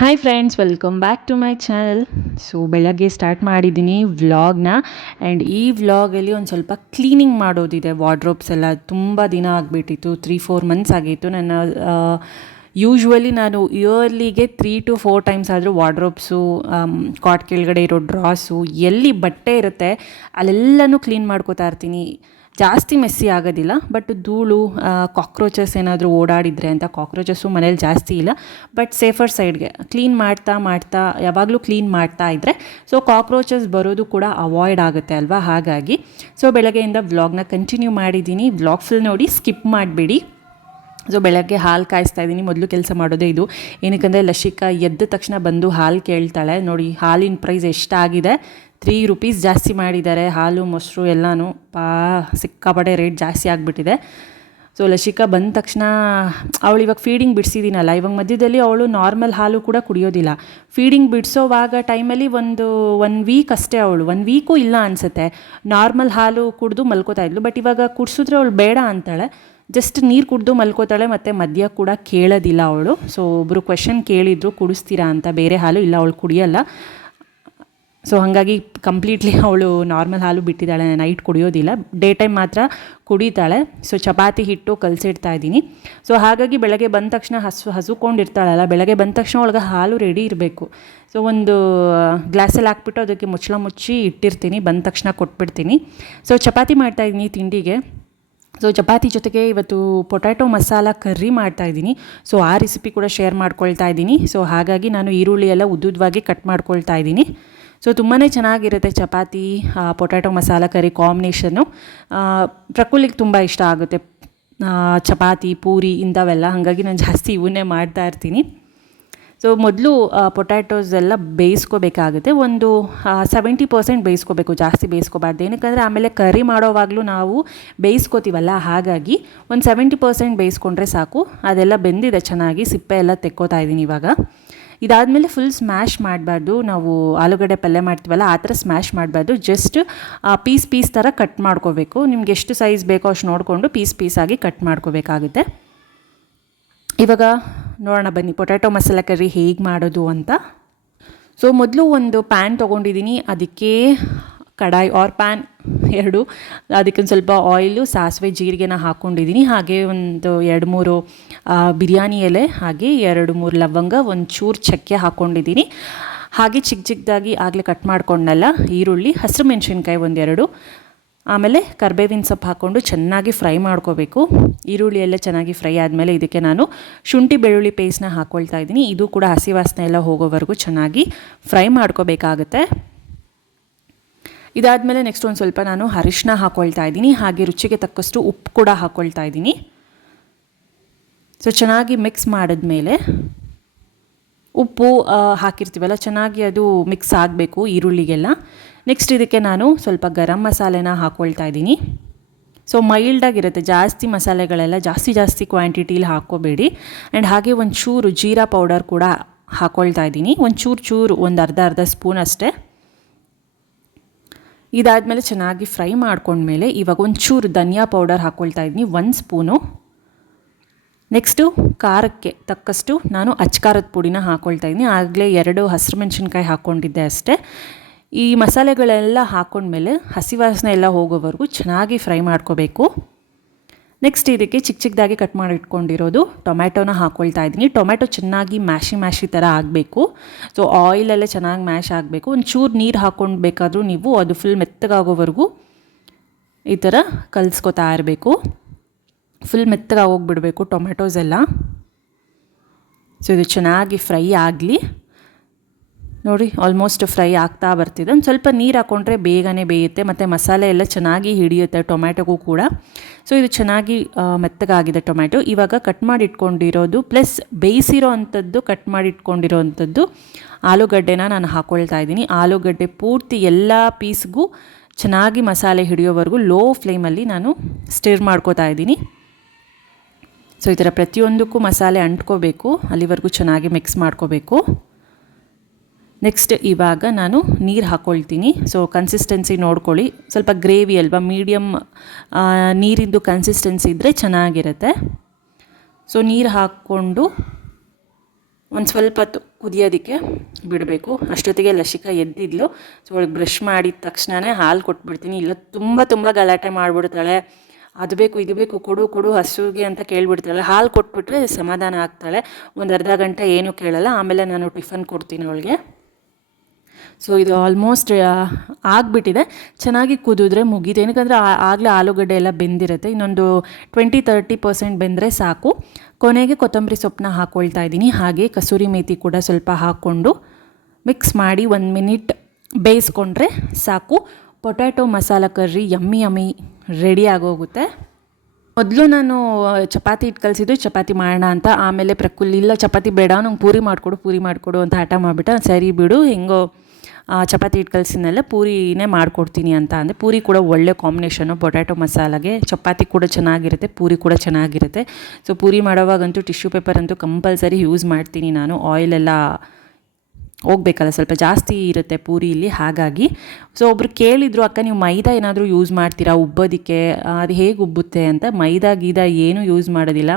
Hi friends, welcome back to my channel. So ಬೆಳಗ್ಗೆ start ಮಾಡಿದ್ದೀನಿ ವ್ಲಾಗ್ನ. ಆ್ಯಂಡ್ ಈ ವ್ಲಾಗಲ್ಲಿ ಒಂದು ಸ್ವಲ್ಪ ಕ್ಲೀನಿಂಗ್ ಮಾಡೋದಿದೆ. ವಾರ್ಡ್ರೋಬ್ಸ್ ಎಲ್ಲ ತುಂಬ ದಿನ ಆಗಿಬಿಟ್ಟಿತ್ತು, 3-4 ಮಂತ್ಸ್ ಆಗಿತ್ತು. ಯೂಶ್ವಲಿ ನಾನು ಇಯರ್ಲಿಗೆ 3 to 4 ಟೈಮ್ಸ್ ಆದರೂ ವಾರ್ಡ್ರೋಬ್ಸು, ಕಾಟ್ ಕೆಳಗಡೆ ಇರೋ ಡ್ರಾಸು, ಎಲ್ಲಿ ಬಟ್ಟೆ ಇರುತ್ತೆ ಅಲ್ಲೆಲ್ಲನೂ ಕ್ಲೀನ್ ಮಾಡ್ಕೋತಾ ಇರ್ತೀನಿ. ಜಾಸ್ತಿ ಮೆಸ್ಸಿ ಆಗೋದಿಲ್ಲ, ಬಟ್ ಧೂಳು, ಕಾಕ್ರೋಚಸ್ ಏನಾದರೂ ಓಡಾಡಿದರೆ ಅಂತ. ಕಾಕ್ರೋಚಸ್ಸು ಮನೇಲಿ ಜಾಸ್ತಿ ಇಲ್ಲ, ಬಟ್ ಸೇಫರ್ ಸೈಡ್ಗೆ ಕ್ಲೀನ್ ಮಾಡ್ತಾ ಯಾವಾಗಲೂ ಕ್ಲೀನ್ ಮಾಡ್ತಾ ಇದ್ದರೆ ಸೊ ಕಾಕ್ರೋಚಸ್ ಬರೋದು ಕೂಡ ಅವಾಯ್ಡ್ ಆಗುತ್ತೆ ಅಲ್ವಾ. ಹಾಗಾಗಿ ಸೊ ಬೆಳಗ್ಗೆಯಿಂದ ವ್ಲಾಗ್ನ ಕಂಟಿನ್ಯೂ ಮಾಡಿದ್ದೀನಿ. ವ್ಲಾಗ್ ಫುಲ್ ನೋಡಿ, ಸ್ಕಿಪ್ ಮಾಡಬೇಡಿ. ಸೊ ಬೆಳಗ್ಗೆ ಹಾಲು ಕಾಯಿಸ್ತಾ ಇದ್ದೀನಿ. ಮೊದಲು ಕೆಲಸ ಮಾಡೋದೇ ಇದು. ಏನಕ್ಕಂದರೆ ಲಶಿಕಾ ಎದ್ದ ತಕ್ಷಣ ಬಂದು ಹಾಲು ಕೇಳ್ತಾಳೆ. ನೋಡಿ ಹಾಲಿನ ಪ್ರೈಸ್ ಎಷ್ಟಾಗಿದೆ, 3 ರೂಪೀಸ್ ಜಾಸ್ತಿ ಮಾಡಿದ್ದಾರೆ. ಹಾಲು ಮೊಸರು ಎಲ್ಲನೂ ಸಿಕ್ಕಾಪಟ್ಟೆ ರೇಟ್ ಜಾಸ್ತಿ ಆಗಿಬಿಟ್ಟಿದೆ. ಸೊ ಲಶಿಕಾ ಬಂದ ತಕ್ಷಣ ಅವಳು ಇವಾಗ ಫೀಡಿಂಗ್ ಬಿಡಿಸಿದ್ದೀನಲ್ಲ, ಇವಾಗ ಮಧ್ಯದಲ್ಲಿ ಅವಳು ನಾರ್ಮಲ್ ಹಾಲು ಕೂಡ ಕುಡಿಯೋದಿಲ್ಲ. ಫೀಡಿಂಗ್ ಬಿಡಿಸೋವಾಗ ಟೈಮಲ್ಲಿ ಒನ್ ವೀಕ್ ಅಷ್ಟೇ, ಅವಳು 1 ವೀಕು ಇಲ್ಲ ಅನಿಸುತ್ತೆ, ನಾರ್ಮಲ್ ಹಾಲು ಕುಡಿದು ಮಲ್ಕೋತಾ ಇದ್ಲು. ಬಟ್ ಇವಾಗ ಕುಡಿಸಿದ್ರೆ ಅವಳು ಬೇಡ ಅಂತಾಳೆ, ಜಸ್ಟ್ ನೀರು ಕುಡಿದು ಮಲ್ಕೋತಾಳೆ. ಮತ್ತು ಮದ್ಯ ಕೂಡ ಕೇಳೋದಿಲ್ಲ ಅವಳು. ಸೊ ಒಬ್ಬರು ಕ್ವೆಶನ್ ಕೇಳಿದ್ರು, ಕುಡಿಸ್ತೀರಾ ಅಂತ ಬೇರೆ ಹಾಲು. ಇಲ್ಲ, ಅವಳು ಕುಡಿಯೋಲ್ಲ. ಸೊ ಹಾಗಾಗಿ ಕಂಪ್ಲೀಟ್ಲಿ ಅವಳು ನಾರ್ಮಲ್ ಹಾಲು ಬಿಟ್ಟಿದ್ದಾಳೆ, ನೈಟ್ ಕುಡಿಯೋದಿಲ್ಲ, ಡೇ ಟೈಮ್ ಮಾತ್ರ ಕುಡಿತಾಳೆ. ಸೊ ಚಪಾತಿ ಹಿಟ್ಟು ಕಲಸಿಡ್ತಾ ಇದ್ದೀನಿ. ಸೊ ಹಾಗಾಗಿ ಬೆಳಗ್ಗೆ ಬಂದ ತಕ್ಷಣ ಹಸುಕೊಂಡಿರ್ತಾಳಲ್ಲ, ಬೆಳಗ್ಗೆ ಬಂದ ತಕ್ಷಣ ಒಳಗೆ ಹಾಲು ರೆಡಿ ಇರಬೇಕು. ಸೊ ಒಂದು ಗ್ಲಾಸಲ್ಲಿ ಹಾಕ್ಬಿಟ್ಟು ಅದಕ್ಕೆ ಮುಚ್ಚಳ ಮುಚ್ಚಿ ಇಟ್ಟಿರ್ತೀನಿ, ಬಂದ ತಕ್ಷಣ ಕೊಟ್ಬಿಡ್ತೀನಿ. ಸೊ ಚಪಾತಿ ಮಾಡ್ತಾಯಿದ್ದೀನಿ ತಿಂಡಿಗೆ. ಸೊ ಚಪಾತಿ ಜೊತೆಗೆ ಇವತ್ತು ಪೊಟ್ಯಾಟೊ ಮಸಾಲ ಕರ್ರಿ ಮಾಡ್ತಾಯಿದ್ದೀನಿ. ಸೊ ಆ ರೆಸಿಪಿ ಕೂಡ ಶೇರ್ ಮಾಡ್ಕೊಳ್ತಾ ಇದ್ದೀನಿ. ಸೊ ಹಾಗಾಗಿ ನಾನು ಈರುಳ್ಳಿ ಎಲ್ಲ ಉದ್ದುದ್ವಾಗಿ ಕಟ್ ಮಾಡ್ಕೊಳ್ತಾ ಇದ್ದೀನಿ. ಸೊ ತುಂಬಾ ಚೆನ್ನಾಗಿರುತ್ತೆ ಚಪಾತಿ ಪೊಟ್ಯಾಟೊ ಮಸಾಲ ಕರಿ ಕಾಂಬಿನೇಷನ್ನು. ಪ್ರಕುಲಿಗೆ ತುಂಬ ಇಷ್ಟ ಆಗುತ್ತೆ ಚಪಾತಿ, ಪೂರಿ ಇಂಥವೆಲ್ಲ. ಹಾಗಾಗಿ ನಾನು ಜಾಸ್ತಿ ಇವನ್ನೇ ಮಾಡ್ತಾ ಇರ್ತೀನಿ. ಸೊ ಮೊದಲು ಪೊಟ್ಯಾಟೋಸ್ ಎಲ್ಲ ಬೇಯಿಸ್ಕೋಬೇಕಾಗುತ್ತೆ. ಒಂದು 70% ಬೇಯಿಸ್ಕೋಬೇಕು, ಜಾಸ್ತಿ ಬೇಯಿಸ್ಕೋಬಾರ್ದು. ಏನಕ್ಕಂದರೆ ಆಮೇಲೆ ಕರಿ ಮಾಡೋವಾಗಲೂ ನಾವು ಬೇಯಿಸ್ಕೋತೀವಲ್ಲ, ಹಾಗಾಗಿ ಒಂದು 70% ಬೇಯಿಸ್ಕೊಂಡ್ರೆ ಸಾಕು. ಅದೆಲ್ಲ ಬೆಂದಿದೆ ಚೆನ್ನಾಗಿ, ಸಿಪ್ಪೆ ಎಲ್ಲ ತೆಕ್ಕೋತಾ ಇದ್ದೀನಿ ಇವಾಗ. ಇದಾದಮೇಲೆ ಫುಲ್ ಸ್ಮ್ಯಾಶ್ ಮಾಡಬಾರ್ದು, ನಾವು ಆಲೂಗಡ್ಡೆ ಪಲ್ಯ ಮಾಡ್ತೀವಲ್ಲ ಆ ಥರ ಸ್ಮ್ಯಾಶ್ ಮಾಡಬಾರ್ದು. ಜಸ್ಟ್ ಪೀಸ್ ಥರ ಕಟ್ ಮಾಡ್ಕೋಬೇಕು. ನಿಮ್ಗೆ ಎಷ್ಟು ಸೈಜ್ ಬೇಕೋ ಅಷ್ಟು ನೋಡಿಕೊಂಡು ಪೀಸಾಗಿ ಕಟ್ ಮಾಡ್ಕೋಬೇಕಾಗುತ್ತೆ. ಇವಾಗ ನೋಡೋಣ ಬನ್ನಿ ಪೊಟ್ಯಾಟೊ ಮಸಾಲ ಕರ್ರಿ ಹೇಗೆ ಮಾಡೋದು ಅಂತ. ಸೊ ಮೊದಲು ಒಂದು ಪ್ಯಾನ್ ತೊಗೊಂಡಿದ್ದೀನಿ, ಅದಕ್ಕೆ ಕಡಾಯಿ ಆರ್ ಪ್ಯಾನ್ ಎರಡು, ಅದಕ್ಕೊಂದು ಸ್ವಲ್ಪ ಆಯಿಲು, ಸಾಸಿವೆ, ಜೀರಿಗೆನ ಹಾಕ್ಕೊಂಡಿದ್ದೀನಿ. ಹಾಗೆ ಒಂದು 2-3 ಬಿರಿಯಾನಿ ಎಲೆ, ಹಾಗೆ 2-3 ಲವಂಗ, ಒಂಚೂರು ಚಕ್ಕೆ ಹಾಕ್ಕೊಂಡಿದ್ದೀನಿ. ಹಾಗೆ ಚಿಕ್ಕದಾಗಿ ಆಗಲೇ ಕಟ್ ಮಾಡ್ಕೊಂಡಲ್ಲ ಈರುಳ್ಳಿ, ಹಸಿರು ಮೆಣಸಿನ್ಕಾಯಿ 1-2, ಆಮೇಲೆ ಕರ್ಬೇವಿನ ಸೊಪ್ಪು ಹಾಕ್ಕೊಂಡು ಚೆನ್ನಾಗಿ ಫ್ರೈ ಮಾಡ್ಕೋಬೇಕು. ಈರುಳ್ಳಿ ಎಲ್ಲ ಚೆನ್ನಾಗಿ ಫ್ರೈ ಆದಮೇಲೆ ಇದಕ್ಕೆ ನಾನು ಶುಂಠಿ ಬೆಳ್ಳುಳ್ಳಿ ಪೇಸ್ಟ್ನ ಹಾಕ್ಕೊಳ್ತಾ ಇದ್ದೀನಿ. ಇದು ಕೂಡ ಹಸಿ ವಾಸನೆ ಎಲ್ಲ ಹೋಗೋವರೆಗೂ ಚೆನ್ನಾಗಿ ಫ್ರೈ ಮಾಡ್ಕೋಬೇಕಾಗುತ್ತೆ. ಇದಾದಮೇಲೆ ನೆಕ್ಸ್ಟ್ ಒಂದು ಸ್ವಲ್ಪ ನಾನು ಅರಿಶಿನ ಹಾಕ್ಕೊಳ್ತಾ ಇದ್ದೀನಿ. ಹಾಗೆ ರುಚಿಗೆ ತಕ್ಕಷ್ಟು ಉಪ್ಪು ಕೂಡ ಹಾಕ್ಕೊಳ್ತಾ ಇದ್ದೀನಿ. ಸೊ ಚೆನ್ನಾಗಿ ಮಿಕ್ಸ್ ಮಾಡಿದ್ಮೇಲೆ ಉಪ್ಪು ಹಾಕಿರ್ತೀವಲ್ಲ, ಚೆನ್ನಾಗಿ ಅದು ಮಿಕ್ಸ್ ಆಗಬೇಕು ಈರುಳ್ಳಿಗೆಲ್ಲ. ನೆಕ್ಸ್ಟ್ ಇದಕ್ಕೆ ನಾನು ಸ್ವಲ್ಪ ಗರಂ ಮಸಾಲೆನ ಹಾಕ್ಕೊಳ್ತಾ ಇದ್ದೀನಿ. ಸೊ ಮೈಲ್ಡಾಗಿರುತ್ತೆ, ಜಾಸ್ತಿ ಮಸಾಲೆಗಳೆಲ್ಲ ಜಾಸ್ತಿ ಕ್ವಾಂಟಿಟೀಲಿ ಹಾಕ್ಕೋಬೇಡಿ. ಆ್ಯಂಡ್ ಹಾಗೆ ಒಂಚೂರು ಜೀರಾ ಪೌಡರ್ ಕೂಡ ಹಾಕ್ಕೊಳ್ತಾ ಇದ್ದೀನಿ, ಒಂಚೂರು ಒಂದು ಅರ್ಧ ಸ್ಪೂನ್ ಅಷ್ಟೇ. ಇದಾದಮೇಲೆ ಚೆನ್ನಾಗಿ ಫ್ರೈ ಮಾಡ್ಕೊಂಡ್ಮೇಲೆ ಇವಾಗ ಒಂಚೂರು ಧನಿಯಾ ಪೌಡರ್ ಹಾಕ್ಕೊಳ್ತಾ ಇದ್ದೀನಿ, 1 ಸ್ಪೂನು. ನೆಕ್ಸ್ಟು ಖಾರಕ್ಕೆ ತಕ್ಕಷ್ಟು ನಾನು ಅಚ್ಕಾರದ ಪುಡಿನ ಹಾಕ್ಕೊಳ್ತಾ ಇದ್ದೀನಿ. ಆಗಲೇ 2 ಹಸಿರು ಮೆಣಸಿನ್ಕಾಯಿ ಹಾಕ್ಕೊಂಡಿದ್ದೆ ಅಷ್ಟೇ. ಈ ಮಸಾಲೆಗಳೆಲ್ಲ ಹಾಕ್ಕೊಂಡ್ಮೇಲೆ ಹಸಿ ವಾಸನೆ ಎಲ್ಲ ಹೋಗೋವರೆಗೂ ಚೆನ್ನಾಗಿ ಫ್ರೈ ಮಾಡ್ಕೋಬೇಕು. ನೆಕ್ಸ್ಟ್ ಇದಕ್ಕೆ ಚಿಕ್ಕದಾಗಿ ಕಟ್ ಮಾಡಿ ಇಟ್ಕೊಂಡಿರೋದು ಟೊಮ್ಯಾಟೋನ ಹಾಕ್ಕೊಳ್ತಾ ಇದ್ದೀನಿ. ಟೊಮ್ಯಾಟೊ ಚೆನ್ನಾಗಿ ಮ್ಯಾಶಿ ಥರ ಆಗಬೇಕು. ಸೊ ಆಯಿಲಲ್ಲೇ ಚೆನ್ನಾಗಿ ಮ್ಯಾಶ್ ಆಗಬೇಕು. ಒಂಚೂರು ನೀರು ಹಾಕ್ಕೊಂಡು ಬೇಕಾದರೂ ನೀವು ಅದು ಫುಲ್ ಮೆತ್ತಗಾಗೋವರೆಗೂ ಈ ಥರ ಕಲಿಸ್ಕೊತಾ ಇರಬೇಕು. ಫುಲ್ ಮೆತ್ತಗಾಗೋಗ್ಬಿಡಬೇಕು ಟೊಮ್ಯಾಟೋಸ್ ಎಲ್ಲ. ಸೊ ಇದು ಚೆನ್ನಾಗಿ ಫ್ರೈ ಆಗಲಿ. ನೋಡಿ ಆಲ್ಮೋಸ್ಟ್ ಫ್ರೈ ಆಗ್ತಾ ಬರ್ತಿದೆ. ಒಂದು ಸ್ವಲ್ಪ ನೀರು ಹಾಕ್ಕೊಂಡ್ರೆ ಬೇಗನೆ ಬೇಯುತ್ತೆ ಮತ್ತು ಮಸಾಲೆ ಎಲ್ಲ ಚೆನ್ನಾಗಿ ಹಿಡಿಯುತ್ತೆ ಟೊಮ್ಯಾಟೊಗೂ ಕೂಡ. ಸೊ ಇದು ಚೆನ್ನಾಗಿ ಮೆತ್ತಗಾಗಿದೆ ಟೊಮ್ಯಾಟೊ. ಇವಾಗ ಕಟ್ ಮಾಡಿ ಇಟ್ಕೊಂಡಿರೋದು ಪ್ಲಸ್ ಬೇಯಿಸಿರೋ ಅಂಥದ್ದು ಕಟ್ ಮಾಡಿ ಇಟ್ಕೊಂಡಿರೋ ಅಂಥದ್ದು ಆಲೂಗಡ್ಡೆನ ನಾನು ಹಾಕ್ಕೊಳ್ತಾ ಇದ್ದೀನಿ. ಆಲೂಗಡ್ಡೆ ಪೂರ್ತಿ ಎಲ್ಲ ಪೀಸ್ಗೂ ಚೆನ್ನಾಗಿ ಮಸಾಲೆ ಹಿಡಿಯೋವರೆಗೂ ಲೋ ಫ್ಲೇಮಲ್ಲಿ ನಾನು ಸ್ಟಿರ್ ಮಾಡ್ಕೋತಾ ಇದ್ದೀನಿ. ಸೊ ಈ ಥರ ಪ್ರತಿಯೊಂದಕ್ಕೂ ಮಸಾಲೆ ಅಂಟ್ಕೋಬೇಕು, ಅಲ್ಲಿವರೆಗೂ ಚೆನ್ನಾಗಿ ಮಿಕ್ಸ್ ಮಾಡ್ಕೋಬೇಕು. ನೆಕ್ಸ್ಟ್ ಇವಾಗ ನಾನು ನೀರು ಹಾಕ್ಕೊಳ್ತೀನಿ. ಸೊ ಕನ್ಸಿಸ್ಟೆನ್ಸಿ ನೋಡ್ಕೊಳ್ಳಿ, ಸ್ವಲ್ಪ ಗ್ರೇವಿ ಅಲ್ವಾ, ಮೀಡಿಯಮ್ ನೀರಿಂದು ಕನ್ಸಿಸ್ಟೆನ್ಸಿ ಇದ್ದರೆ ಚೆನ್ನಾಗಿರುತ್ತೆ. ಸೊ ನೀರು ಹಾಕ್ಕೊಂಡು ಒಂದು ಸ್ವಲ್ಪ ಹೊತ್ತು ಕುದಿಯೋದಕ್ಕೆ ಬಿಡಬೇಕು. ಅಷ್ಟೊತ್ತಿಗೆ ಲಸಿಕಾ ಎದ್ದಿದ್ಲು. ಸೊ ಅವಳಿಗೆ ಬ್ರಷ್ ಮಾಡಿದ ತಕ್ಷಣವೇ ಹಾಲು ಕೊಟ್ಬಿಡ್ತೀನಿ. ಇಲ್ಲ ತುಂಬ ಗಲಾಟೆ ಮಾಡಿಬಿಡ್ತಾಳೆ. ಅದು ಬೇಕು ಇದು ಬೇಕು ಕೊಡು ಕೊಡು ಹಸುಗೆ ಅಂತ ಕೇಳಿಬಿಡ್ತಾಳೆ. ಹಾಲು ಕೊಟ್ಬಿಟ್ರೆ ಸಮಾಧಾನ ಆಗ್ತಾಳೆ. ಒಂದು ಅರ್ಧ ಗಂಟೆ ಏನೂ ಕೇಳಲ್ಲ. ಆಮೇಲೆ ನಾನು ಟಿಫನ್ ಕೊಡ್ತೀನಿ ಅವಳಿಗೆ. ಸೊ ಇದು ಆಲ್ಮೋಸ್ಟ್ ಆಗಿಬಿಟ್ಟಿದೆ. ಚೆನ್ನಾಗಿ ಕುದಿದ್ರೆ ಮುಗೀತು. ಏನಕ್ಕಂದರೆ ಆಗಲೇ ಆಲೂಗಡ್ಡೆ ಎಲ್ಲ ಬೆಂದಿರುತ್ತೆ. ಇನ್ನೊಂದು 20-30% ಬೆಂದರೆ ಸಾಕು. ಕೊನೆಗೆ ಕೊತ್ತಂಬರಿ ಸೊಪ್ಪನ್ನ ಹಾಕ್ಕೊಳ್ತಾ ಇದ್ದೀನಿ. ಹಾಗೆ ಕಸೂರಿ ಮೇಥಿ ಕೂಡ ಸ್ವಲ್ಪ ಹಾಕ್ಕೊಂಡು ಮಿಕ್ಸ್ ಮಾಡಿ 1 ಮಿನಿಟ್ ಬೇಯಿಸ್ಕೊಂಡ್ರೆ ಸಾಕು. Potato masala curry yummy ready ಆಗೋಗುತ್ತೆ. ಮೊದಲು ನಾನು ಚಪಾತಿ ಹಿಟ್ಟು ಕಲಿಸಿದ್ದು ಚಪಾತಿ ಮಾಡೋಣ ಅಂತ. ಆಮೇಲೆ ಪ್ರಕುಲ್ ಇಲ್ಲ ಚಪಾತಿ ಬೇಡ ನಂಗೆ ಪೂರಿ ಮಾಡಿಕೊಡು ಅಂತ ಹಠ ಮಾಡಿಬಿಟ್ಟ. ಸರಿ ಬಿಡು ಹೆಂಗೋ ಚಪಾತಿ ಹಿಟ್ಟು ಕಲಿಸಿದ್ನೆಲ್ಲ ಪೂರಿನೇ ಮಾಡಿಕೊಡ್ತೀನಿ ಅಂತ ಅಂದೆ. ಪೂರಿ ಕೂಡ ಒಳ್ಳೆ ಕಾಂಬಿನೇಷನು ಪೊಟ್ಯಾಟೊ ಮಸಾಲಾಗೆ. ಚಪಾತಿ ಕೂಡ ಚೆನ್ನಾಗಿರುತ್ತೆ, ಪೂರಿ ಕೂಡ ಚೆನ್ನಾಗಿರುತ್ತೆ. ಸೊ ಪೂರಿ ಮಾಡೋವಾಗಂತೂ ಟಿಶ್ಯೂ ಪೇಪರ್ ಅಂತೂ ಕಂಪಲ್ಸರಿ ಯೂಸ್ ಮಾಡ್ತೀನಿ ನಾನು. ಆಯಿಲೆಲ್ಲ ಹೋಗ್ಬೇಕಲ್ಲ, ಸ್ವಲ್ಪ ಜಾಸ್ತಿ ಇರುತ್ತೆ ಪೂರಿಲಿ, ಹಾಗಾಗಿ. ಸೊ ಒಬ್ರು ಕೇಳಿದರು, ಅಕ್ಕ ನೀವು ಮೈದಾ ಏನಾದರೂ ಯೂಸ್ ಮಾಡ್ತೀರಾ ಉಬ್ಬೋದಕ್ಕೆ, ಅದು ಹೇಗೆ ಉಬ್ಬುತ್ತೆ ಅಂತ. ಗೀದ ಏನೂ ಯೂಸ್ ಮಾಡೋದಿಲ್ಲ.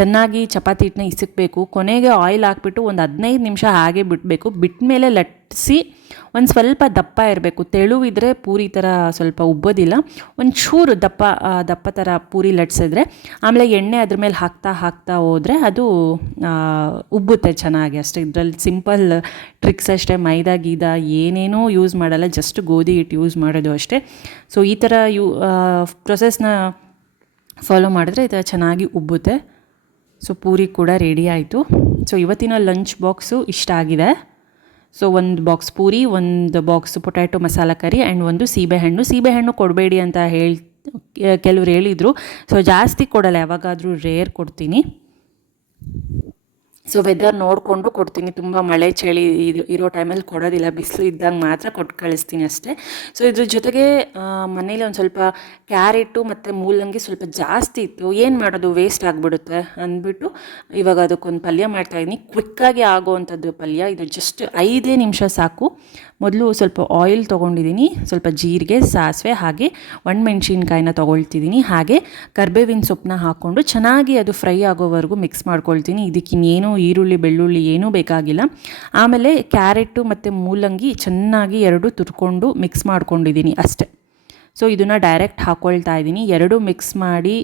ಚೆನ್ನಾಗಿ ಚಪಾತಿ ಹಿಟ್ಟನ್ನ ಇಸಕಬೇಕು. ಕೊನೆಗೆ ಆಯಿಲ್ ಹಾಕ್ಬಿಟ್ಟು ಒಂದು 15 ನಿಮಿಷ ಹಾಗೆ ಬಿಡಬೇಕು. ಬಿಟ್ಟ ಮೇಲೆ ಲಟ್ಟಿಸಿ ಒಂದು ಸ್ವಲ್ಪ ದಪ್ಪ ಇರಬೇಕು. ತೆಳುವಿದ್ರೆ ಪೂರಿ ಥರ ಸ್ವಲ್ಪ ಉಬ್ಬೋದಿಲ್ಲ. ಒಂಚೂರು ದಪ್ಪ ಥರ ಪೂರಿ ಲಟ್ಸಿದ್ರೆ ಆಮೇಲೆ ಎಣ್ಣೆ ಅದ್ರ ಮೇಲೆ ಹಾಕ್ತಾ ಹೋದರೆ ಅದು ಉಬ್ಬುತ್ತೆ ಚೆನ್ನಾಗಿ. ಅಷ್ಟೇ, ಇದರಲ್ಲಿ ಸಿಂಪಲ್ ಟ್ರಿಕ್ಸ್ ಅಷ್ಟೇ. ಗೀದ ಏನೇನೂ ಯೂಸ್ ಮಾಡಲ್ಲ, ಜಸ್ಟ್ ಗೋಧಿ ಹಿಟ್ಟು ಯೂಸ್ ಮಾಡೋದು ಅಷ್ಟೇ. ಸೊ ಈ ಥರ ಪ್ರೊಸೆಸ್ನ ಫಾಲೋ ಮಾಡಿದ್ರೆ ಇದು ಚೆನ್ನಾಗಿ ಉಬ್ಬುತ್ತೆ. ಸೊ ಪೂರಿ ಕೂಡ ರೆಡಿ ಆಯಿತು. ಸೊ ಇವತ್ತಿನ ಲಂಚ್ ಬಾಕ್ಸು ಇಷ್ಟ ಆಗಿದೆ. ಸೊ ಒಂದು ಬಾಕ್ಸ್ ಪೂರಿ, ಒಂದು box potato masala curry and ಒಂದು ಸೀಬೆಹಣ್ಣು ಕೊಡಬೇಡಿ ಅಂತ ಕೆಲವ್ರು ಹೇಳಿದರು. ಸೊ ಜಾಸ್ತಿ ಕೊಡಲ್ಲ, ಯಾವಾಗಾದರೂ ರೇರ್ ಕೊಡ್ತೀನಿ. ಸೊ ವೆದರ್ ನೋಡಿಕೊಂಡು ಕೊಡ್ತೀನಿ. ತುಂಬ ಮಳೆ ಚಳಿ ಇರೋ ಟೈಮಲ್ಲಿ ಕೊಡೋದಿಲ್ಲ, ಬಿಸಿಲು ಇದ್ದಾಗ ಮಾತ್ರ ಕೊಟ್ಟು ಕಳಿಸ್ತೀನಿ ಅಷ್ಟೇ. ಸೊ ಇದ್ರ ಜೊತೆಗೆ ಮನೇಲಿ ಒಂದು ಸ್ವಲ್ಪ ಕ್ಯಾರೆಟು ಮತ್ತು ಮೂಲಂಗಿ ಸ್ವಲ್ಪ ಜಾಸ್ತಿ ಇತ್ತು. ಏನು ಮಾಡೋದು, ವೇಸ್ಟ್ ಆಗಿಬಿಡುತ್ತೆ ಅಂದ್ಬಿಟ್ಟು ಇವಾಗ ಅದಕ್ಕೊಂದು ಪಲ್ಯ ಮಾಡ್ತಾಯಿದ್ದೀನಿ. ಕ್ವಿಕ್ಕಾಗಿ ಆಗೋವಂಥದ್ದು ಪಲ್ಯ ಇದು. ಜಸ್ಟ್ 5 ನಿಮಿಷ ಸಾಕು. ಮೊದಲು ಸ್ವಲ್ಪ ಆಯಿಲ್ ತೊಗೊಂಡಿದ್ದೀನಿ, ಸ್ವಲ್ಪ ಜೀರಿಗೆ, ಸಾಸಿವೆ, ಹಾಗೆ ಒಣಮೆಣ್ಸಿನ್ಕಾಯಿನ ತೊಗೊಳ್ತಿದ್ದೀನಿ. ಹಾಗೆ ಕರ್ಬೇವಿನ ಸೊಪ್ಪನ್ನ ಹಾಕ್ಕೊಂಡು ಚೆನ್ನಾಗಿ ಅದು ಫ್ರೈ ಆಗೋವರೆಗೂ ಮಿಕ್ಸ್ ಮಾಡ್ಕೊಳ್ತೀನಿ. ಇದಕ್ಕಿನ್ನೇನು ಈರುಳ್ಳಿ ಬೆಳ್ಳುಳ್ಳಿ ಏನೂ ಬೇಕಾಗಿಲ್ಲ. ಆಮೇಲೆ ಕ್ಯಾರೆಟು ಮತ್ತು ಮೂಲಂಗಿ ಚೆನ್ನಾಗಿ 2 ತುರ್ಕೊಂಡು ಮಿಕ್ಸ್ ಮಾಡ್ಕೊಂಡಿದ್ದೀನಿ ಅಷ್ಟೆ. ಸೊ ಇದನ್ನು ಡೈರೆಕ್ಟ್ ಹಾಕ್ಕೊಳ್ತಾ ಇದ್ದೀನಿ. 2 ಮಿಕ್ಸ್ ಮಾಡಿ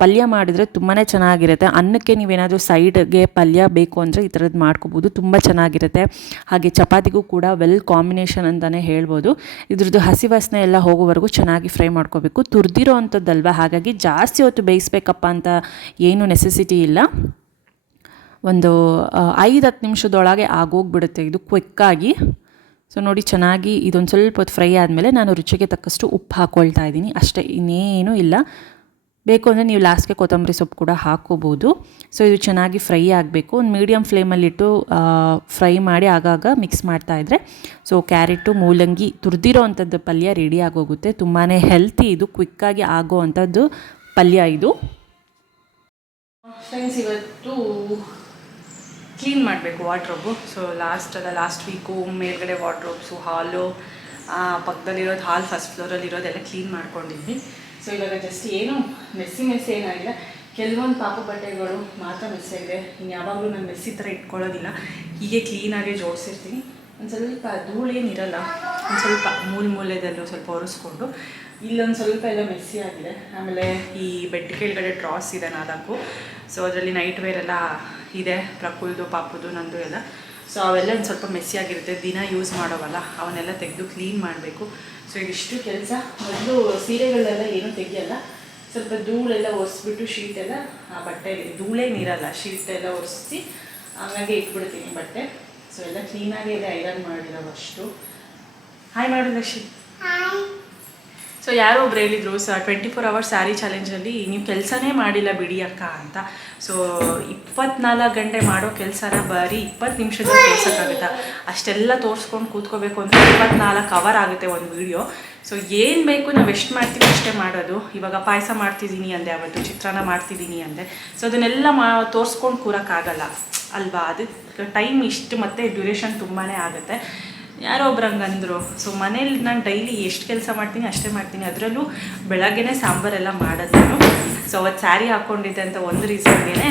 ಪಲ್ಯ ಮಾಡಿದರೆ ತುಂಬಾ ಚೆನ್ನಾಗಿರುತ್ತೆ. ಅನ್ನಕ್ಕೆ ನೀವೇನಾದರೂ ಸೈಡ್ಗೆ ಪಲ್ಯ ಬೇಕು ಅಂದರೆ ಈ ಥರದ್ದು ಮಾಡ್ಕೋಬೋದು, ತುಂಬ ಚೆನ್ನಾಗಿರುತ್ತೆ. ಹಾಗೆ ಚಪಾತಿಗೂ ಕೂಡ ವೆಲ್ ಕಾಂಬಿನೇಷನ್ ಅಂತಲೇ ಹೇಳ್ಬೋದು. ಇದ್ರದ್ದು ಹಸಿ ವಾಸನೆ ಎಲ್ಲ ಹೋಗೋವರೆಗೂ ಚೆನ್ನಾಗಿ ಫ್ರೈ ಮಾಡ್ಕೋಬೇಕು. ತುರಿದಿರೋ ಅಂಥದ್ದಲ್ವ, ಹಾಗಾಗಿ ಜಾಸ್ತಿ ಹೊತ್ತು ಬೇಯಿಸ್ಬೇಕಪ್ಪ ಅಂತ ಏನು ನೆಸೆಸಿಟಿ ಇಲ್ಲ. ಒಂದು 5-10 ನಿಮಿಷದೊಳಗೆ ಆಗೋಗ್ಬಿಡುತ್ತೆ ಇದು ಕ್ವಿಕ್ಕಾಗಿ. ಸೊ ನೋಡಿ, ಚೆನ್ನಾಗಿ ಇದೊಂದು ಸ್ವಲ್ಪ ಹೊತ್ತು ಫ್ರೈ ಆದಮೇಲೆ ನಾನು ರುಚಿಗೆ ತಕ್ಕಷ್ಟು ಉಪ್ಪು ಹಾಕ್ಕೊಳ್ತಾ ಇದ್ದೀನಿ ಅಷ್ಟೇ, ಇನ್ನೇನೂ ಇಲ್ಲ. ಬೇಕು ಅಂದರೆ ನೀವು ಲಾಸ್ಟ್ಗೆ ಕೊತ್ತಂಬರಿ ಸೊಪ್ಪು ಕೂಡ ಹಾಕ್ಕೋಬೋದು. ಸೊ ಇದು ಚೆನ್ನಾಗಿ ಫ್ರೈ ಆಗಬೇಕು. ಒಂದು ಮೀಡಿಯಮ್ ಫ್ಲೇಮಲ್ಲಿಟ್ಟು ಫ್ರೈ ಮಾಡಿ ಆಗಾಗ ಮಿಕ್ಸ್ ಮಾಡ್ತಾಯಿದ್ರೆ ಸೊ ಕ್ಯಾರೆಟು ಮೂಲಂಗಿ ತುರಿದಿರೋ ಅಂಥದ್ದು ಪಲ್ಯ ರೆಡಿ ಆಗೋಗುತ್ತೆ. ತುಂಬಾ ಹೆಲ್ತಿ ಇದು, ಕ್ವಿಕ್ಕಾಗಿ ಆಗೋ ಅಂಥದ್ದು ಪಲ್ಯ ಇದು. ಫ್ರೆಂಡ್ಸ್, ಇವತ್ತು ಕ್ಲೀನ್ ಮಾಡಬೇಕು ವಾರ್ಡ್ರೋಬು. ಸೊ ಲಾಸ್ಟ್ ವೀಕು ಮೇಲ್ಗಡೆ ವಾರ್ಡ್ರೋಬ್ಸು, ಹಾಲು, ಪಕ್ಕದಲ್ಲಿರೋದು ಹಾಲ್ ಫಸ್ಟ್ ಫ್ಲೋರಲ್ಲಿರೋದೆಲ್ಲ ಕ್ಲೀನ್ ಮಾಡ್ಕೊಂಡಿದ್ವಿ. ಸೊ ಇವಾಗ ಜಸ್ಟ್ ಏನು ಮೆಸ್ಸಿ ಏನಾಗಿಲ್ಲ. ಕೆಲವೊಂದು ಪಾಪು ಬಟ್ಟೆಗಳು ಮಾತ್ರ ಮೆಸ್ಸಿ ಆಗಿದೆ. ಇನ್ನು ಯಾವಾಗಲೂ ನಾನು ಮೆಸ್ಸಿ ಥರ ಇಟ್ಕೊಳ್ಳೋದಿಲ್ಲ, ಹೀಗೆ ಕ್ಲೀನಾಗೆ ಜೋಡಿಸಿರ್ತೀನಿ. ಒಂದು ಸ್ವಲ್ಪ ಧೂಳೇನಿರಲ್ಲ, ಒಂದು ಸ್ವಲ್ಪ ಮೂಲೆದಲ್ಲೂ ಸ್ವಲ್ಪ ಒರೆಸ್ಕೊಂಡು. ಇಲ್ಲೊಂದು ಸ್ವಲ್ಪ ಎಲ್ಲ ಮೆಸ್ಸಿ ಆಗಿದೆ. ಆಮೇಲೆ ಈ ಬೆಡ್ ಕೆಳಗಡೆ ಡ್ರಾಸ್ ಇದೆ 4. ಸೊ ಅದರಲ್ಲಿ ನೈಟ್ ವೇರ್ ಎಲ್ಲ ಇದೆ, ಪ್ರಕುಲ್ದು, ಪಾಪುದು, ನಂದು ಎಲ್ಲ. ಸೊ ಅವೆಲ್ಲ ಒಂದು ಸ್ವಲ್ಪ ಮೆಸ್ಸಿ ಆಗಿರುತ್ತೆ, ದಿನ ಯೂಸ್ ಮಾಡೋವಲ್ಲ, ಅವನ್ನೆಲ್ಲ ತೆಗೆದು ಕ್ಲೀನ್ ಮಾಡಬೇಕು. ಸೊ ಇದಿಷ್ಟು ಕೆಲಸ. ಮೊದಲು ಸೀರೆಗಳೆಲ್ಲ ಏನೂ ತೆಗಿಯಲ್ಲ, ಸ್ವಲ್ಪ ಧೂಳೆಲ್ಲ ಒರೆಸ್ಬಿಟ್ಟು ಶೀಟೆಲ್ಲ ಆ ಬಟ್ಟೆಯಲ್ಲಿ ಧೂಳೇನಿರಲ್ಲ, ಶೀಟೆಲ್ಲ ಒರೆಸಿ ಹಂಗಾಗಿ ಇಟ್ಬಿಡ್ತೀನಿ ಬಟ್ಟೆ. ಸೊ ಎಲ್ಲ ಕ್ಲೀನಾಗಿ ಇದೆ, ಐರನ್ ಮಾಡಿರೋವಷ್ಟು. ಹಾಯ್ ಮಾಡು ಲಕ್ಷಿ. ಸೊ ಯಾರೋ ಒಬ್ರು ಹೇಳಿದರು 24 hours ಸ್ಯಾರಿ ಚಾಲೆಂಜಲ್ಲಿ ನೀವು ಕೆಲಸನೇ ಮಾಡಿಲ್ಲ ಬಿಡಿ ಅಕ್ಕ ಅಂತ. ಸೊ 24 ಗಂಟೆ ಮಾಡೋ ಕೆಲಸನ ಬರೀ 20 ನಿಮಿಷದಲ್ಲಿ ತೋರ್ಸೋಕ್ಕಾಗುತ್ತಾ? ಅಷ್ಟೆಲ್ಲ ತೋರಿಸ್ಕೊಂಡು ಕೂತ್ಕೋಬೇಕು ಅಂದರೆ 24 hour ಆಗುತ್ತೆ ಒಂದು ವೀಡಿಯೋ. ಸೊ ಏನು ಬೇಕು ನಾವು ಎಷ್ಟು ಮಾಡ್ತೀವಿ ಅಷ್ಟೇ ಮಾಡೋದು. ಇವಾಗ ಪಾಯಸ ಮಾಡ್ತಿದ್ದೀನಿ ಅಂದೆ, ಅವತ್ತು ಚಿತ್ರಾನ್ನ ಮಾಡ್ತಿದ್ದೀನಿ ಅಂದೆ. ಸೊ ಅದನ್ನೆಲ್ಲ ತೋರಿಸ್ಕೊಂಡು ಕೂರೋಕ್ಕಾಗಲ್ಲ ಅಲ್ವಾ? ಅದಕ್ಕೆ ಟೈಮ್ ಇಷ್ಟು ಮತ್ತು ಡ್ಯೂರೇಷನ್ ತುಂಬಾ ಆಗುತ್ತೆ. ಯಾರೋ ಒಬ್ರು ಹಂಗೆ ಅಂದರು. ಸೊ ಮನೇಲಿ ನಾನು ಡೈಲಿ ಎಷ್ಟು ಕೆಲಸ ಮಾಡ್ತೀನಿ ಅಷ್ಟೇ ಮಾಡ್ತೀನಿ. ಅದರಲ್ಲೂ ಬೆಳಗ್ಗೆನೇ ಸಾಂಬಾರೆಲ್ಲ ಮಾಡೋದು ನಾನು. ಸೊ ಅವತ್ತು ಸ್ಯಾರಿ ಹಾಕ್ಕೊಂಡಿದ್ದೆ ಅಂತ ಒಂದು ರೀಸನ್ಗೆ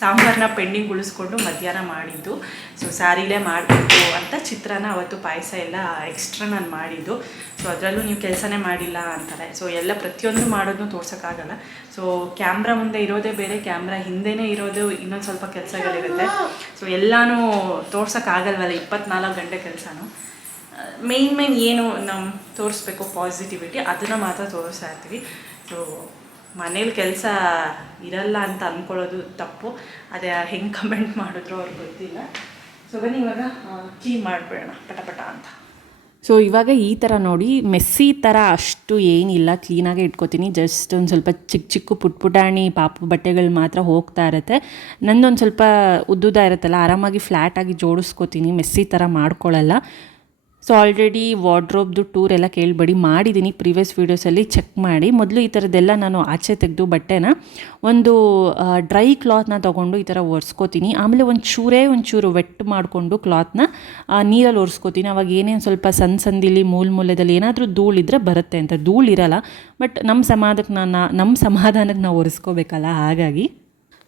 ಸಾಂಬಾರನ್ನ ಪೆಂಡಿಂಗ್ ಉಳಿಸ್ಕೊಂಡು ಮಧ್ಯಾಹ್ನ ಮಾಡಿದ್ದು. ಸೊ ಸ್ಯಾರಿಲೇ ಮಾಡಬೇಕು ಅಂತ ಚಿತ್ರಾನ್ನ ಅವತ್ತು ಪಾಯಸ ಎಲ್ಲ ಎಕ್ಸ್ಟ್ರಾ ನಾನು ಮಾಡಿದ್ದು. ಸೊ ಅದರಲ್ಲೂ ನೀವು ಕೆಲಸನೇ ಮಾಡಿಲ್ಲ ಅಂತಾರೆ. ಸೊ ಎಲ್ಲ ಪ್ರತಿಯೊಂದು ಮಾಡೋದನ್ನು ತೋರ್ಸೋಕ್ಕಾಗಲ್ಲ. ಸೊ ಕ್ಯಾಮ್ರಾ ಮುಂದೆ ಇರೋದೇ ಬೇರೆ, ಕ್ಯಾಮ್ರಾ ಹಿಂದೆನೇ ಇರೋದು ಇನ್ನೊಂದು ಸ್ವಲ್ಪ ಕೆಲಸಗಳಿರುತ್ತೆ. ಸೊ ಎಲ್ಲನೂ ತೋರ್ಸೋಕ್ಕಾಗಲ್ವಲ್ಲ, 24 ಗಂಟೆ ಕೆಲಸನೂ. ಮೇನ್ ಏನು ನಮ್ಮ ತೋರಿಸ್ಬೇಕು ಪಾಸಿಟಿವಿಟಿ, ಅದನ್ನು ಮಾತ್ರ ತೋರಿಸ್ತಾ ಇರ್ತೀವಿ. ಸೊ ಮನೇಲಿ ಕೆಲಸ ಇರಲ್ಲ ಅಂತ ಅಂದ್ಕೊಳ್ಳೋದು ತಪ್ಪು. ಅದೇ ಹೆಂಗೆ ಕಮೆಂಟ್ ಮಾಡಿದ್ರು ಅವ್ರಿಗೆ ಗೊತ್ತಿಲ್ಲ. ಸೊ ಬನ್ನಿ ಇವಾಗ ಕ್ಲೀನ್ ಮಾಡಿಬಿಡೋಣ ಪಟ ಅಂತ. ಸೊ ಇವಾಗ ಈ ಥರ ನೋಡಿ, ಮೆಸ್ಸಿ ಥರ ಅಷ್ಟು ಏನಿಲ್ಲ, ಕ್ಲೀನಾಗೆ ಇಟ್ಕೋತೀನಿ. ಜಸ್ಟ್ ಒಂದು ಸ್ವಲ್ಪ ಚಿಕ್ಕ ಪುಟಾಣಿ ಪಾಪು ಬಟ್ಟೆಗಳು ಮಾತ್ರ ಹೋಗ್ತಾ ಇರುತ್ತೆ. ನಂದೊಂದು ಸ್ವಲ್ಪ ಉದ್ದುದ ಇರುತ್ತಲ್ಲ, ಆರಾಮಾಗಿ ಫ್ಲ್ಯಾಟಾಗಿ ಜೋಡಿಸ್ಕೋತೀನಿ, ಮೆಸ್ಸಿ ಥರ ಮಾಡ್ಕೊಳ್ಳಲ್ಲ. ಸೊ ಆಲ್ರೆಡಿ ವಾರ್ಡ್ರೋಬ್ದು ಟೂರ್ ಎಲ್ಲ ಕೇಳಬೇಡಿ, ಮಾಡಿದ್ದೀನಿ ಪ್ರೀವಿಯಸ್ ವೀಡಿಯೋಸಲ್ಲಿ, ಚೆಕ್ ಮಾಡಿ. ಮೊದಲು ಈ ಥರದ್ದೆಲ್ಲ ನಾನು ಆಚೆ ತೆಗೆದು ಬಟ್ಟೆನ ಒಂದು ಡ್ರೈ ಕ್ಲಾತ್ನ ತೊಗೊಂಡು ಈ ಥರ ಒರೆಸ್ಕೋತೀನಿ. ಆಮೇಲೆ ಒಂಚೂರು ವೆಟ್ ಮಾಡಿಕೊಂಡು ಕ್ಲಾತ್ನ ನೀರಲ್ಲಿ ಒರೆಸ್ಕೋತೀನಿ. ಅವಾಗ ಏನೇನು ಸ್ವಲ್ಪ ಸಣ್ಣದಿಲಿ ಮೂಲೆದಲ್ಲಿ ಏನಾದರೂ ಧೂಳಿದ್ರೆ ಬರುತ್ತೆ ಅಂತ. ಧೂಳಿರಲ್ಲ, ಬಟ್ ನಮ್ಮ ಸಮಾಧಾನಕ್ಕೆ ನಾವು ಒರೆಸ್ಕೋಬೇಕಲ್ಲ, ಹಾಗಾಗಿ.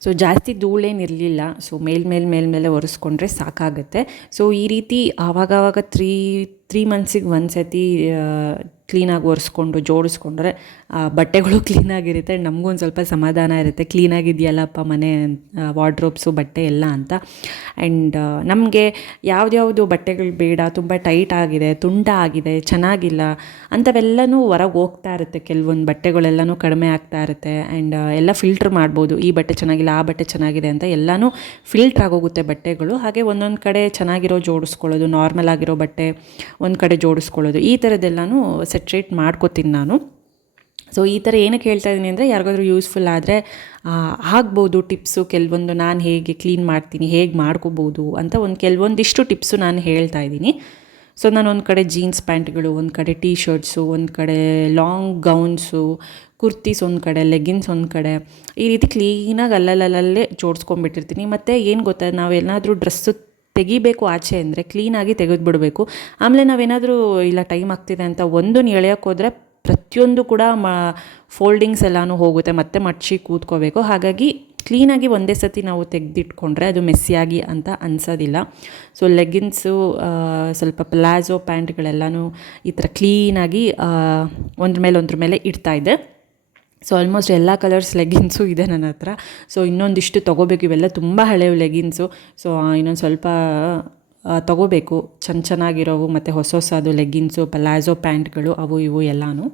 ಸೊ ಜಾಸ್ತಿ ಧೂಳೇನಿರಲಿಲ್ಲ. ಸೊ ಮೇಲೆ ಒರೆಸ್ಕೊಂಡ್ರೆ ಸಾಕಾಗುತ್ತೆ. ಸೊ ಈ ರೀತಿ ಆವಾಗವಾಗ ತ್ರೀ ಮಂತ್ಸಿಗೆ ಒಂದು ಸತಿ ಕ್ಲೀನಾಗಿ ಒರೆಸ್ಕೊಂಡು ಜೋಡಿಸ್ಕೊಂಡ್ರೆ ಬಟ್ಟೆಗಳು ಕ್ಲೀನಾಗಿರುತ್ತೆ. ನಮಗೂ ಒಂದು ಸ್ವಲ್ಪ ಸಮಾಧಾನ ಇರುತ್ತೆ, ಕ್ಲೀನಾಗಿದೆಯಲ್ಲಪ್ಪ ಮನೆ, ವಾರ್ಡ್ರೋಬ್ಸು, ಬಟ್ಟೆ ಎಲ್ಲ ಅಂತ. ಆ್ಯಂಡ್ ನಮಗೆ ಯಾವ್ದ್ಯಾವುದು ಬಟ್ಟೆಗಳು ಬೇಡ, ತುಂಬ ಟೈಟ್ ಆಗಿದೆ, ತುಂಡ ಆಗಿದೆ, ಚೆನ್ನಾಗಿಲ್ಲ ಅಂಥವೆಲ್ಲನೂ ಹೊರಗೆ ಹೋಗ್ತಾ ಇರುತ್ತೆ. ಕೆಲವೊಂದು ಬಟ್ಟೆಗಳೆಲ್ಲನೂ ಕಡಿಮೆ ಆಗ್ತಾ ಇರುತ್ತೆ. ಆ್ಯಂಡ್ ಎಲ್ಲ ಫಿಲ್ಟ್ರ್ ಮಾಡ್ಬೋದು. ಈ ಬಟ್ಟೆ ಚೆನ್ನಾಗಿಲ್ಲ, ಆ ಬಟ್ಟೆ ಚೆನ್ನಾಗಿದೆ ಅಂತ ಎಲ್ಲನೂ ಫಿಲ್ಟ್ರ್ ಆಗೋಗುತ್ತೆ ಬಟ್ಟೆಗಳು. ಹಾಗೆ ಒಂದೊಂದು ಕಡೆ ಚೆನ್ನಾಗಿರೋ ಜೋಡಿಸ್ಕೊಳ್ಳೋದು, ನಾರ್ಮಲ್ ಆಗಿರೋ ಬಟ್ಟೆ ಒಂದು ಕಡೆ ಜೋಡಿಸ್ಕೊಳ್ಳೋದು, ಈ ಥರದ್ದೆಲ್ಲನೂ ಸೆಟ್ರೇಟ್ ಮಾಡ್ಕೋತೀನಿ ನಾನು. ಸೊ ಈ ಥರ ಏನಕ್ಕೆ ಹೇಳ್ತಾ ಇದ್ದೀನಿ ಅಂದರೆ, ಯಾರಿಗಾದ್ರೂ ಯೂಸ್ಫುಲ್ ಆದರೆ ಆಗ್ಬೋದು ಟಿಪ್ಸು. ಕೆಲವೊಂದು ನಾನು ಹೇಗೆ ಕ್ಲೀನ್ ಮಾಡ್ತೀನಿ, ಹೇಗೆ ಮಾಡ್ಕೋಬೋದು ಅಂತ ಕೆಲವೊಂದಿಷ್ಟು ಟಿಪ್ಸು ನಾನು ಹೇಳ್ತಾ ಇದ್ದೀನಿ. ಸೊ ನಾನು ಒಂದು ಕಡೆ ಜೀನ್ಸ್ ಪ್ಯಾಂಟ್ಗಳು, ಒಂದು ಕಡೆ ಟೀ ಶರ್ಟ್ಸು, ಒಂದು ಕಡೆ ಲಾಂಗ್ ಗೌನ್ಸು, ಕುರ್ತೀಸ್ ಒಂದು ಕಡೆ, ಲೆಗಿನ್ಸ್ ಒಂದು ಕಡೆ, ಈ ರೀತಿ ಕ್ಲೀನಾಗಿ ಅಲ್ಲಲ್ಲೇ ಜೋಡಿಸ್ಕೊಂಡ್ಬಿಟ್ಟಿರ್ತೀನಿ. ಮತ್ತು ಏನು ಗೊತ್ತಾ, ನಾವೇನಾದರೂ ಡ್ರೆಸ್ಸು ತೆಗಿಬೇಕು ಆಚೆ ಅಂದರೆ ಕ್ಲೀನಾಗಿ ತೆಗೆದುಬಿಡಬೇಕು. ಆಮೇಲೆ ನಾವೇನಾದರೂ ಇಲ್ಲ ಟೈಮ್ ಆಗ್ತಿದೆ ಅಂತ ಒಂದನ್ನು ಎಳೆಯೋಕ್ಕೆ ಹೋದರೆ ಪ್ರತಿಯೊಂದು ಕೂಡ ಫೋಲ್ಡಿಂಗ್ಸ್ ಎಲ್ಲನೂ ಹೋಗುತ್ತೆ, ಮತ್ತೆ ಮಡ್ಚಿ ಕೂತ್ಕೋಬೇಕು. ಹಾಗಾಗಿ ಕ್ಲೀನಾಗಿ ಒಂದೇ ಸತಿ ನಾವು ತೆಗೆದಿಟ್ಕೊಂಡ್ರೆ ಅದು ಮೆಸ್ಸಿಯಾಗಿ ಅಂತ ಅನಿಸೋದಿಲ್ಲ. ಸೊ ಲೆಗಿನ್ಸು, ಸ್ವಲ್ಪ ಪ್ಲಾಜೋ ಪ್ಯಾಂಟ್ಗಳೆಲ್ಲನೂ ಈ ಥರ ಕ್ಲೀನಾಗಿ ಒಂದ್ರ ಮೇಲೆ ಇಡ್ತಾಯಿದ್ದೆ. ಸೊ ಆಲ್ಮೋಸ್ಟ್ ಎಲ್ಲ ಕಲರ್ಸ್ ಲೆಗಿನ್ಸು ಇದೆ ನನ್ನ ಹತ್ರ. ಸೊ ಇನ್ನೊಂದಿಷ್ಟು ತೊಗೋಬೇಕು, ಇವೆಲ್ಲ ತುಂಬ ಹಳೆವು ಲೆಗಿನ್ಸು. ಸೊ ಇನ್ನೊಂದು ಸ್ವಲ್ಪ ತೊಗೋಬೇಕು, ಚೆನ್ನಾಗಿರೋವು, ಮತ್ತು ಹೊಸದು ಲೆಗಿನ್ಸು, ಪ್ಲಾಜೋ ಪ್ಯಾಂಟ್ಗಳು, ಅವು ಇವು ಎಲ್ಲನೂ.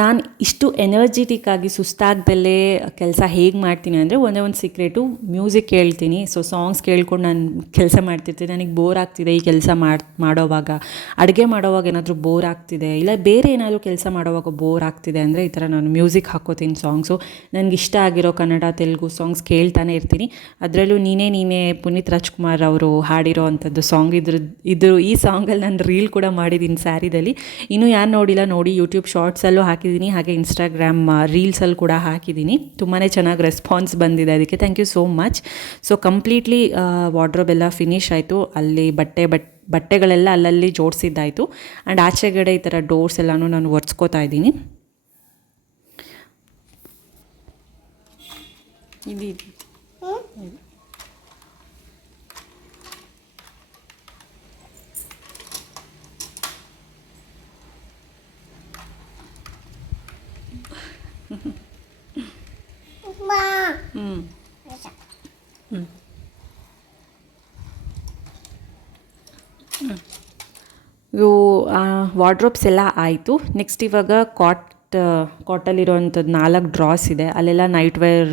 ನಾನು ಇಷ್ಟು ಎನರ್ಜಿಟಿಕ್ ಆಗಿ ಸುಸ್ತಾಗ್ದಲ್ಲೇ ಕೆಲಸ ಹೇಗೆ ಮಾಡ್ತೀನಿ ಅಂದರೆ, ಒಂದೇ ಒಂದು ಸೀಕ್ರೆಟು, ಮ್ಯೂಸಿಕ್ ಕೇಳ್ತೀನಿ. ಸೊ ಸಾಂಗ್ಸ್ ಕೇಳ್ಕೊಂಡು ನಾನು ಕೆಲಸ ಮಾಡ್ತಿರ್ತೀನಿ. ನನಗೆ ಬೋರ್ ಆಗ್ತಿದೆ ಈ ಕೆಲಸ ಮಾಡೋವಾಗ, ಅಡುಗೆ ಮಾಡೋವಾಗ ಏನಾದರೂ ಬೋರ್ ಆಗ್ತಿದೆ, ಇಲ್ಲ ಬೇರೆ ಏನಾದರೂ ಕೆಲಸ ಮಾಡೋವಾಗ ಬೋರ್ ಆಗ್ತಿದೆ ಅಂದರೆ ಈ ಥರ ನಾನು ಮ್ಯೂಸಿಕ್ ಹಾಕ್ಕೋತೀನಿ, ಸಾಂಗ್ಸು. ನನಗೆ ಇಷ್ಟ ಆಗಿರೋ ಕನ್ನಡ, ತೆಲುಗು ಸಾಂಗ್ಸ್ ಕೇಳ್ತಾನೆ ಇರ್ತೀನಿ. ಅದರಲ್ಲೂ ನೀನೇ ಪುನೀತ್ ರಾಜ್ಕುಮಾರ್ ಅವರು ಹಾಡಿರೋ ಅಂಥದ್ದು ಸಾಂಗ್ ಈ ಸಾಂಗಲ್ಲಿ ನಾನು ರೀಲ್ ಕೂಡ ಮಾಡಿದ್ದೀನಿ ಸ್ಯಾರಿದಲ್ಲಿ. ಇನ್ನೂ ಯಾರು ನೋಡಿಲ್ಲ ನೋಡಿ, ಯೂಟ್ಯೂಬ್ ಶಾರ್ಟ್ಸಲ್ಲೂ ಹಾಕಿದ್ದೀನಿ, ಹಾಗೆ ಇನ್ಸ್ಟಾಗ್ರಾಮ್ ರೀಲ್ಸಲ್ಲಿ ಕೂಡ ಹಾಕಿದ್ದೀನಿ. ತುಂಬಾ ಚೆನ್ನಾಗಿ ರೆಸ್ಪಾನ್ಸ್ ಬಂದಿದೆ ಅದಕ್ಕೆ, thank you so much. So completely wardrobe ಎಲ್ಲ ಫಿನಿಶ್ ಆಯಿತು. ಅಲ್ಲಿ ಬಟ್ಟೆಗಳೆಲ್ಲ ಅಲ್ಲಲ್ಲಿ ಜೋಡಿಸಿದ್ದಾಯಿತು. ಆ್ಯಂಡ್ ಆಚೆಗಡೆ ಈ ಥರ ಡೋರ್ಸ್ ಎಲ್ಲನೂ ನಾನು ಒರೆಸ್ಕೋತಾ ಇದ್ದೀನಿ. ಇವು ವಾರ್ಡ್ರೋಬ್ಸ್ ಎಲ್ಲ ಆಯಿತು. ನೆಕ್ಸ್ಟ್ ಇವಾಗ ಕಾಟಲ್ಲಿರೋವಂಥದ್ದು 4 ಡ್ರಾಸ್ ಇದೆ, ಅಲ್ಲೆಲ್ಲ ನೈಟ್ ವೇರ್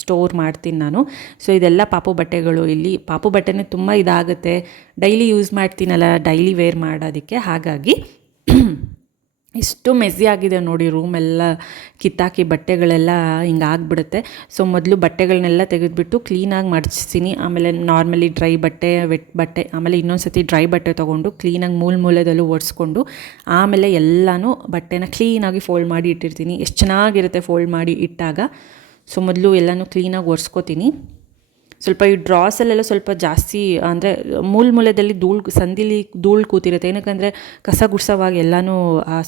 ಸ್ಟೋರ್ ಮಾಡ್ತೀನಿ ನಾನು. ಸೊ ಇದೆಲ್ಲ ಪಾಪು ಬಟ್ಟೆಗಳು. ಇಲ್ಲಿ ಪಾಪು ಬಟ್ಟೆನೇ ತುಂಬ ಇದಾಗುತ್ತೆ, ಡೈಲಿ ಯೂಸ್ ಮಾಡ್ತೀನಲ್ಲ, ಡೈಲಿ ವೇರ್ ಮಾಡೋದಕ್ಕೆ. ಹಾಗಾಗಿ ಇಷ್ಟು ಮೆಸ್ಸಿ ಆಗಿದೆ ನೋಡಿ, ರೂಮೆಲ್ಲ ಕಿತ್ತಾಕಿ ಬಟ್ಟೆಗಳೆಲ್ಲ ಹಿಂಗೆ ಆಗಿಬಿಡುತ್ತೆ. ಸೊ ಮೊದಲು ಬಟ್ಟೆಗಳನ್ನೆಲ್ಲ ತೆಗೆದುಬಿಟ್ಟು ಕ್ಲೀನಾಗಿ ಮಡಚ್ತೀನಿ. ಆಮೇಲೆ ನಾರ್ಮಲಿ ಡ್ರೈ ಬಟ್ಟೆ, ವೆಟ್ ಬಟ್ಟೆ, ಆಮೇಲೆ ಇನ್ನೊಂದು ಸತಿ ಡ್ರೈ ಬಟ್ಟೆ ತೊಗೊಂಡು ಕ್ಲೀನಾಗಿ ಮೂಲೆದಲ್ಲೂ ಒರೆಸ್ಕೊಂಡು ಆಮೇಲೆ ಎಲ್ಲನೂ ಬಟ್ಟೆನ ಕ್ಲೀನಾಗಿ ಫೋಲ್ಡ್ ಮಾಡಿ ಇಟ್ಟಿರ್ತೀನಿ. ಎಷ್ಟು ಚೆನ್ನಾಗಿರುತ್ತೆ ಫೋಲ್ಡ್ ಮಾಡಿ ಇಟ್ಟಾಗ. ಸೊ ಮೊದಲು ಎಲ್ಲನೂ ಕ್ಲೀನಾಗಿ ಒರೆಸ್ಕೋತೀನಿ. ಸ್ವಲ್ಪ ಈ ಡ್ರಾಸಲ್ಲೆಲ್ಲ ಸ್ವಲ್ಪ ಜಾಸ್ತಿ ಅಂದರೆ ಮೂಲೆದಲ್ಲಿ ಸಂದಿಲಿ ಧೂಳು ಕೂತಿರುತ್ತೆ. ಏನಕ್ಕಂದರೆ ಕಸ ಗುಡ್ಸೋವಾಗ ಎಲ್ಲನೂ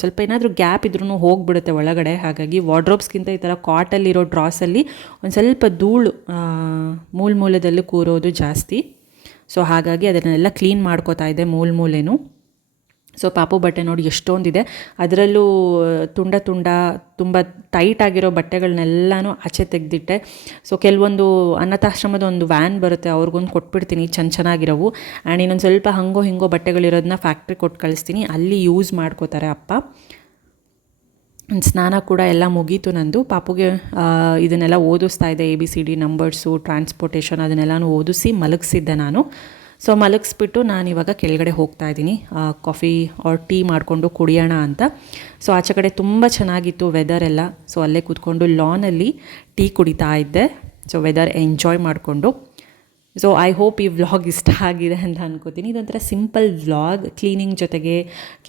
ಸ್ವಲ್ಪ ಏನಾದರೂ ಗ್ಯಾಪ್ ಇದ್ರೂ ಹೋಗಿಬಿಡುತ್ತೆ ಒಳಗಡೆ. ಹಾಗಾಗಿ ವಾರ್ಡ್ರೋಬ್ಸ್ಗಿಂತ ಈ ಥರ ಕಾಟಲ್ಲಿರೋ ಡ್ರಾಸಲ್ಲಿ ಒಂದು ಸ್ವಲ್ಪ ಧೂಳು ಮೂಲೆದಲ್ಲಿ ಕೂರೋದು ಜಾಸ್ತಿ. ಸೊ ಹಾಗಾಗಿ ಅದನ್ನೆಲ್ಲ ಕ್ಲೀನ್ ಮಾಡ್ಕೋತಾ ಇದೆ ಮೂಲೆನೂ. ಸೊ ಪಾಪು ಬಟ್ಟೆ ನೋಡಿ ಎಷ್ಟೊಂದಿದೆ. ಅದರಲ್ಲೂ ತುಂಬ ಟೈಟ್ ಆಗಿರೋ ಬಟ್ಟೆಗಳನ್ನೆಲ್ಲನೂ ಆಚೆ ತೆಗೆದಿಟ್ಟೆ. ಸೊ ಕೆಲವೊಂದು ಅನಾಥಾಶ್ರಮದ ಒಂದು ವ್ಯಾನ್ ಬರುತ್ತೆ, ಅವ್ರಿಗೊಂದು ಕೊಟ್ಬಿಡ್ತೀನಿ ಚೆನ್ನಾಗಿರೋವು. ಆ್ಯಂಡ್ ಇನ್ನೊಂದು ಸ್ವಲ್ಪ ಹಂಗೋ ಹಿಂಗೋ ಬಟ್ಟೆಗಳಿರೋದನ್ನ ಫ್ಯಾಕ್ಟ್ರಿ ಕೊಟ್ಟು ಕಳಿಸ್ತೀನಿ, ಅಲ್ಲಿ ಯೂಸ್ ಮಾಡ್ಕೋತಾರೆ ಅಪ್ಪ. ಸ್ನಾನ ಕೂಡ ಎಲ್ಲ ಮುಗೀತು ನಂದು. ಪಾಪುಗೆ ಇದನ್ನೆಲ್ಲ ಓದಿಸ್ತಾ ಇದೆ, ABCD ನಂಬರ್ಸು, ಟ್ರಾನ್ಸ್ಪೋರ್ಟೇಷನ್ ಅದನ್ನೆಲ್ಲನೂ ಓದಿಸಿ ಮಲಗಿಸಿದ್ದೆ ನಾನು. ಸೊ ಮಲಗಿಸ್ಬಿಟ್ಟು ನಾನಿವಾಗ ಕೆಳಗಡೆ ಹೋಗ್ತಾ ಇದ್ದೀನಿ, ಕಾಫಿ ಆರ್ ಟೀ ಮಾಡಿಕೊಂಡು ಕುಡಿಯೋಣ ಅಂತ. ಸೊ ಆಚೆ ಕಡೆ ತುಂಬ ಚೆನ್ನಾಗಿತ್ತು ವೆದರ್ ಎಲ್ಲ. ಸೊ ಅಲ್ಲೇ ಕೂತ್ಕೊಂಡು ಲಾನಲ್ಲಿ ಟೀ ಕುಡಿತಾ ಇದ್ದೆ, ಸೊ ವೆದರ್ ಎಂಜಾಯ್ ಮಾಡಿಕೊಂಡು. ಸೊ ಐ ಹೋಪ್ ಈ ವ್ಲಾಗ್ ಇಷ್ಟ ಆಗಿದೆ ಅಂತ ಅನ್ಕೋತೀನಿ. ಇದೊಂಥರ ಸಿಂಪಲ್ ವ್ಲಾಗ್, ಕ್ಲೀನಿಂಗ್ ಜೊತೆಗೆ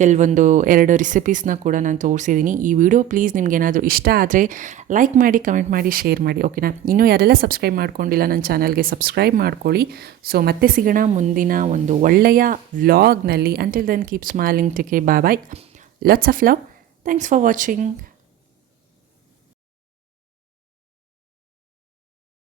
ಕೆಲವೊಂದು 2 ರೆಸಿಪೀಸ್ನ ಕೂಡ ನಾನು ತೋರಿಸಿದ್ದೀನಿ. ಈ ವಿಡಿಯೋ ಪ್ಲೀಸ್ ನಿಮ್ಗೇನಾದರೂ ಇಷ್ಟ ಆದರೆ ಲೈಕ್ ಮಾಡಿ, ಕಮೆಂಟ್ ಮಾಡಿ, ಶೇರ್ ಮಾಡಿ, ಓಕೆನಾ? ಇನ್ನೂ ಯಾರೆಲ್ಲ ಸಬ್ಸ್ಕ್ರೈಬ್ ಮಾಡ್ಕೊಂಡಿಲ್ಲ ನನ್ನ ಚಾನಲ್ಗೆ ಸಬ್ಸ್ಕ್ರೈಬ್ ಮಾಡ್ಕೊಳ್ಳಿ. ಸೊ ಮತ್ತೆ ಸಿಗೋಣ ಮುಂದಿನ ಒಂದು ಒಳ್ಳೆಯ ವ್ಲಾಗ್ನಲ್ಲಿ. Until then keep smiling, take care, bye bye, lots of love, thanks for watching.